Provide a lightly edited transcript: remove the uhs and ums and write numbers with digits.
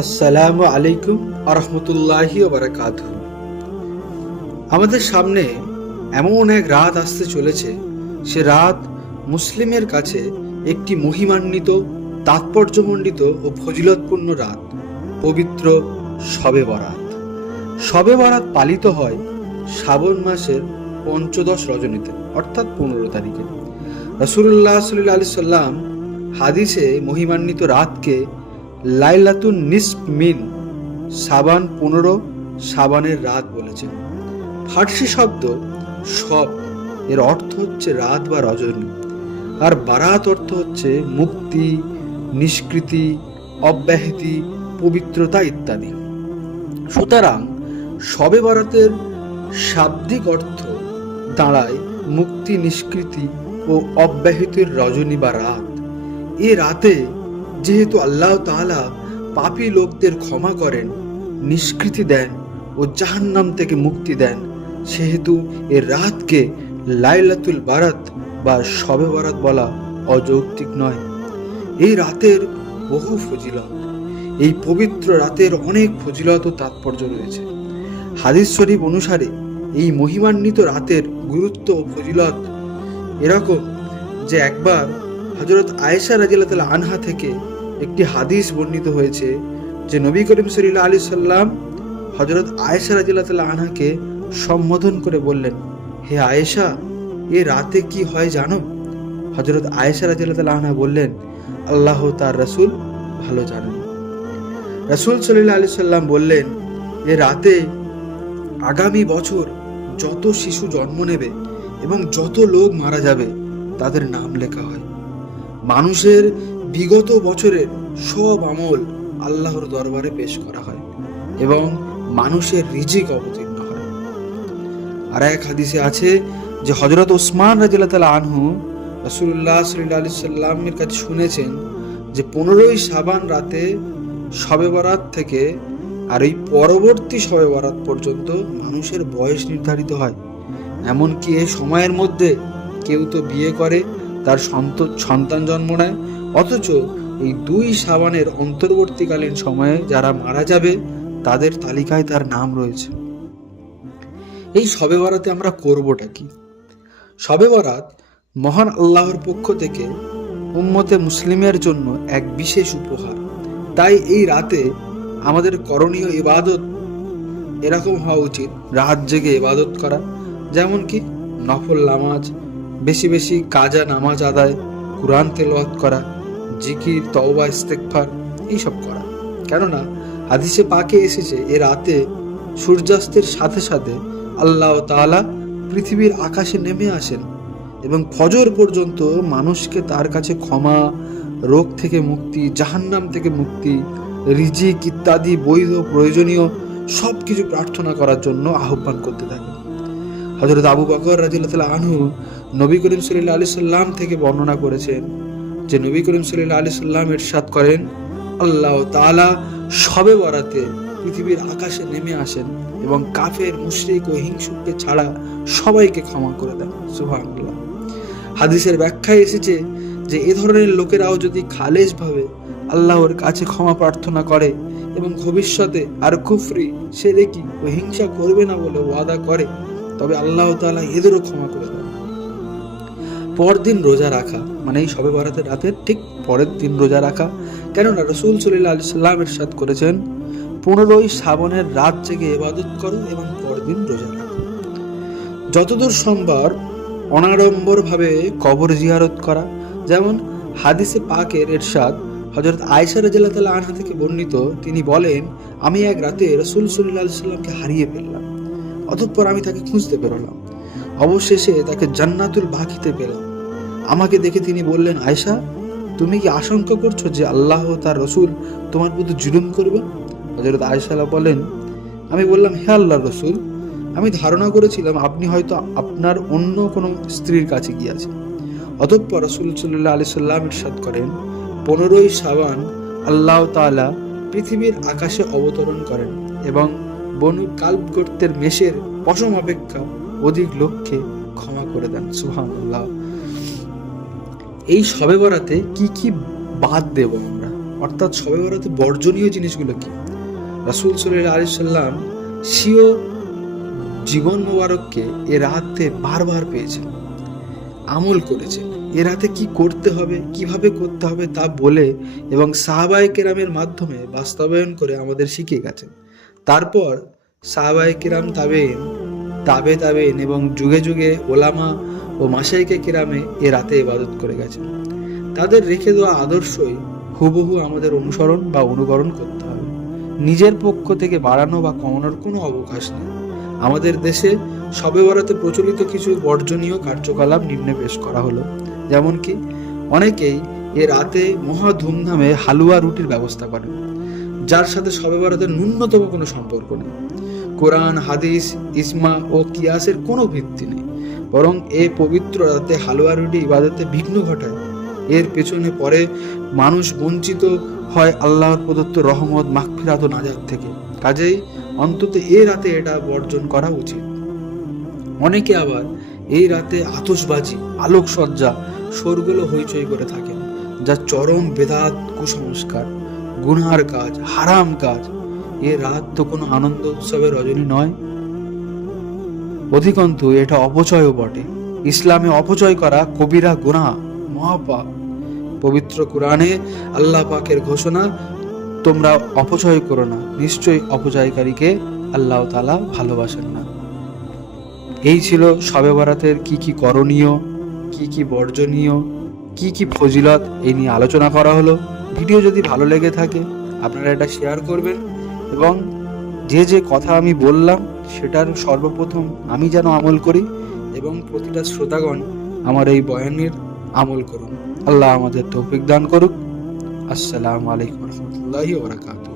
আসসালামু আলাইকুম আরহামতুল্লাহি ওয়া বারাকাতুহু। আমাদের সামনে এমন এক রাত আসতে চলেছে, সে রাত মুসলিমের কাছে একটি মহিমান্বিত, তাৎপর্যমণ্ডিত ও ফজিলতপূর্ণ রাত, পবিত্র শবে বরাত। শবে বরাত পালিত হয় শ্রাবণ মাসের পঞ্চদশ রজনীতে, অর্থাৎ 15 তারিখে। রাসূলুল্লাহ সাল্লাল্লাহু আলাইহি সাল্লাম হাদিসে মহিমান্বিত রাতকে লাইলাতুন নিসফ মিন শাবান 15 শাবানের রাত বলেছেন। ফার্সি শব্দ শব এর অর্থ হচ্ছে রাত বা রজনী, আর বারাত অর্থ হচ্ছে মুক্তি, নিষ্কৃতি, অব্যাহতি, পবিত্রতা ইত্যাদি। সুতরাং শবে বরাতের শাব্দিক অর্থ দাঁড়ায় মুক্তি, নিষ্কৃতি ও অব্যাহতির রজনী বা রাত। এ রাতে যেহেতু আল্লাহ তাআলা পাপী লোকদের ক্ষমা করেন, নিষ্কৃতি দেন ও জাহান্নাম থেকে মুক্তি দেন, সেহেতু এ রাতকে লাইলাতুল বারাত বা শবে বরাত বলা অযৌক্তিক নয়। এই রাতের বহু ফজিলত, এই পবিত্র রাতের অনেক ফজিলত ও তাৎপর্য রয়েছে। হাদিস শরীফ অনুসারে এই মহিমান্বিত রাতের গুরুত্ব ও ফজিলত এরকম যে একবার হযরত আয়েশা রাদিয়াল্লাহু তাআলা আনহা থেকে একটি হাদিস বর্ণিত হয়েছে যে নবী করিম সাল্লাল্লাহু আলাইহি সাল্লাম হযরত আয়েশা রাদিয়াল্লাহু তাআলা আনহাকে সম্বোধন করে বললেন, হে আয়েশা, এ রাতে কি হয় জানো? হযরত আয়েশা রাদিয়াল্লাহু তাআলা আনহা বললেন, আল্লাহ তার রাসূল ভালো জানেন। রাসূল সাল্লাল্লাহু আলাইহি সাল্লাম বললেন, এ রাতে আগামী বছর যত শিশু জন্ম নেবে এবং যত লোক মারা যাবে তাদের নাম লেখা হয়। মানুষের বিগত বছরের সব আমল আল্লাহর দরবারে পেশ করা হয় এবং মানুষের রিজিক অবতীর্ণ হয়। আর এক হাদিসে আছে যে হযরত ওসমান রাদিয়াল্লাহু তাআলা আনহু রাসূলুল্লাহ সাল্লাল্লাহু আলাইহি সাল্লামের কাছে শুনেছেন যে 15ই শাবান রাতে শবে বরাত থেকে আর এই পরবর্তী শবে বরাত পর্যন্ত মানুষের বয়স নির্ধারিত হয়। এমনকি এই সময়ের মধ্যে কেউ তো বিয়ে করে, তার সন্তান জন্ম নেয়, অথচ এই 2 শাবানের অন্তর্বর্তীকালীন সময়ে যারা মারা যাবে তাদের তালিকায় তার নাম রয়েছে। এই শবে বরাতে আমরা করবটা কি? শবে বরাত মহান আল্লাহর পক্ষ থেকে উম্মতে মুসলিমের জন্য এক বিশেষ উপহার। তাই এই রাতে আমাদের করণীয় ইবাদত এরকম হওয়া উচিত, রাত জেগে ইবাদত করা, যেমন কি নফল নামাজ, বেশি বেশি কাজা নামাজ আদায়, কুরআন তেলাওয়াত করা, জিকির, তওবা, ইস্তেগফার এইসব করা। কেননা হাদিসে পাকে এসেছে এ রাতে সূর্যাস্তের সাথে সাথে আল্লাহ তাআলা পৃথিবীর আকাশে নেমে আসেন এবং ফজর পর্যন্ত মানুষকে তার কাছে ক্ষমা, রোগ থেকে মুক্তি, জাহান্নাম থেকে মুক্তি, রিজিক ইত্যাদি বৈধ প্রয়োজনীয় সব কিছু প্রার্থনা করার জন্য আহ্বান করতে থাকেন। হযরত আবু বকর রাদিয়াল্লাহু তাআলা আনহু নবী করিম সাল্লাল্লাহু আলাইহি সাল্লাম থেকে বর্ণনা করেছেন যে নবী করিম সাল্লাল্লাহু আলাইহি সাল্লাম ইরশাদ করেন, আল্লাহ তাআলা শবে বরাতে পৃথিবীর আকাশে নেমে আসেন এবং কাফের, মুশরিক ও হিংসুককে ছাড়া সবাইকে ক্ষমা করে দেন। সুবহানাল্লাহ। হাদিসের ব্যাখ্যায় এসেছে যে এ ধরনের লোকেরাও যদি খালেসভাবে আল্লাহর কাছে ক্ষমা প্রার্থনা করে এবং ভবিষ্যতে আর কুফরি, শিরকি ও হিংসা করবে না বলে ওয়াদা করে, তবে আল্লাহ তাআলা এদেরও ক্ষমা করে দেন। পরদিন রোজা রাখা, মানে এই শবে বরাতের রাতের ঠিক পরের দিন রোজা রাখা, কেননা রাসূল সাল্লাল্লাহু আলাইহি সাল্লাম ইরশাদ করেছেন, 15ই শাবানের রাত জেগে ইবাদত করো এবং পরদিন রোজা রাখো। যতদূর সম্ভব অনাড়ম্বরভাবে কবর জিয়ারত করা, যেমন হাদিসে পাকের ইরশাদ হযরত আয়েশা রাদিয়াল্লাহু তাআলা আনহা থেকে বর্ণিত, তিনি বলেন, আমি এক রাতে রাসূল সাল্লাল্লাহু আলাইহি সাল্লামকে হারিয়ে ফেললাম। অতঃপর আমি তাকে খুঁজতে বেরোলাম, অবশেষে তাকে জান্নাতুল বাকিতে পেলাম। আমাকে দেখে তিনি বললেন, আয়েশা, তুমি কি আশঙ্কা করছো যে আল্লাহ তার রাসূল তোমার প্রতি জুলুম করবে? হযরত আয়েশা বলেন, আমি বললাম, হে আল্লাহর রাসূল, আমি ধারণা করেছিলাম আপনি হয়তো আপনার অন্য কোনো স্ত্রীর কাছে গিয়েছেন। অতঃপর রাসূল সাল্লাল্লাহু আলাইহি সাল্লাম ইরশাদ করেন, 15ই শাবান আল্লাহ তাআলা পৃথিবীর আকাশে অবতরণ করেন এবং বনু কালব গোত্রের মেষের পশম অপেক্ষা অধিক লোককে ক্ষমা করে দেন। সুবহানাল্লাহ। এই শবে বরাতে কি কি বাদ দেব আমরা? অর্থাৎ শবে বরাতে বর্জনীয় জিনিসগুলো কি? রাসূল সাল্লাল্লাহু আলাইহি সাল্লাম স্বীয় জীবন মোবারককে এ রাতে বারবার পেয়েছেন, আমল করেছেন। এ রাতে কি করতে হবে, কিভাবে করতে হবে তা বলে এবং সাহাবায়ে কেরামের মাধ্যমে বাস্তবায়ন করে আমাদের শিখিয়ে গেছেন। তারপর সাহাবায়ে কেরাম তাবেইন এবং যুগে যুগে ওলামা ও মাশায়েখে কেরামে এ রাতে ইবাদত করে গেছেন। তাদের রেখে দেওয়া আদর্শই হুবহু আমাদের অনুসরণ বা অনুকরণ করতে হবে। নিজের পক্ষ থেকে বাড়ানো বা কমানোর কোনো অবকাশ নেই। আমাদের দেশে শবে বরাতে প্রচলিত কিছু বর্জনীয় কার্যকলাপ নিম্নে পেশ করা হলো। যেমন কি, অনেকেই এ রাতে মহা ধুমধামে হালুয়া রুটির ব্যবস্থা করেন, যার সাথে শবে বরাতের ন্যূনতম কোনো সম্পর্ক নেই। কোরআন, হাদিস, ইজমা ও কিয়াসের কোনো ভিত্তি নেই, বরং এই পবিত্র রাতে হালুয়া রুটি ইবাদতে বিঘ্ন ঘটায়। এর পেছনে পরে মানুষ বঞ্চিত হয় আল্লাহর প্রদত্ত রহমত, মাগফিরাত ও নাজাত থেকে। কাজেই অন্তত এই রাতে এটা বর্জন করা উচিত। অনেকে আবার এই রাতে আতশবাজি, আলোকসজ্জা, শোরগোল হইচই করে থাকেন, যা চরম বেদাত, কুসংস্কার, গুনহার কাজ, হারাম কাজ। এ রাত তো কোনো আনন্দ উৎসবের রজনী নয়, অধিকন্তু এটা অপচয়ও বটে। ইসলামে অপচয় করা কবিরা গুনাহ, মহাপাপ। পবিত্র কোরআনে আল্লাহ পাকের ঘোষণা, তোমরা অপচয় করো না, নিশ্চয়ই অপচয়কারীকে আল্লাহ তাআলা ভালোবাসেন না। এই ছিল শবে বরাতের কি কি করণীয়, কি কি বর্জনীয়, কি কি ফজিলত, এই নিয়ে আলোচনা করা হলো। ভিডিও যদি ভালো লেগে থাকে আপনারা এটা শেয়ার করবেন এবং যে যে কথা আমি বললাম সেটার সর্বপ্রথম আমি যেন আমল করি এবং প্রতিটা শ্রোতাগণ আমার এই বয়ানের আমল করুন। আল্লাহ আমাদের তৌফিক দান করুক। আসসালামু আলাইকুম ওয়া রাহমাতুল্লাহি ওয়া বারাকাতুহু।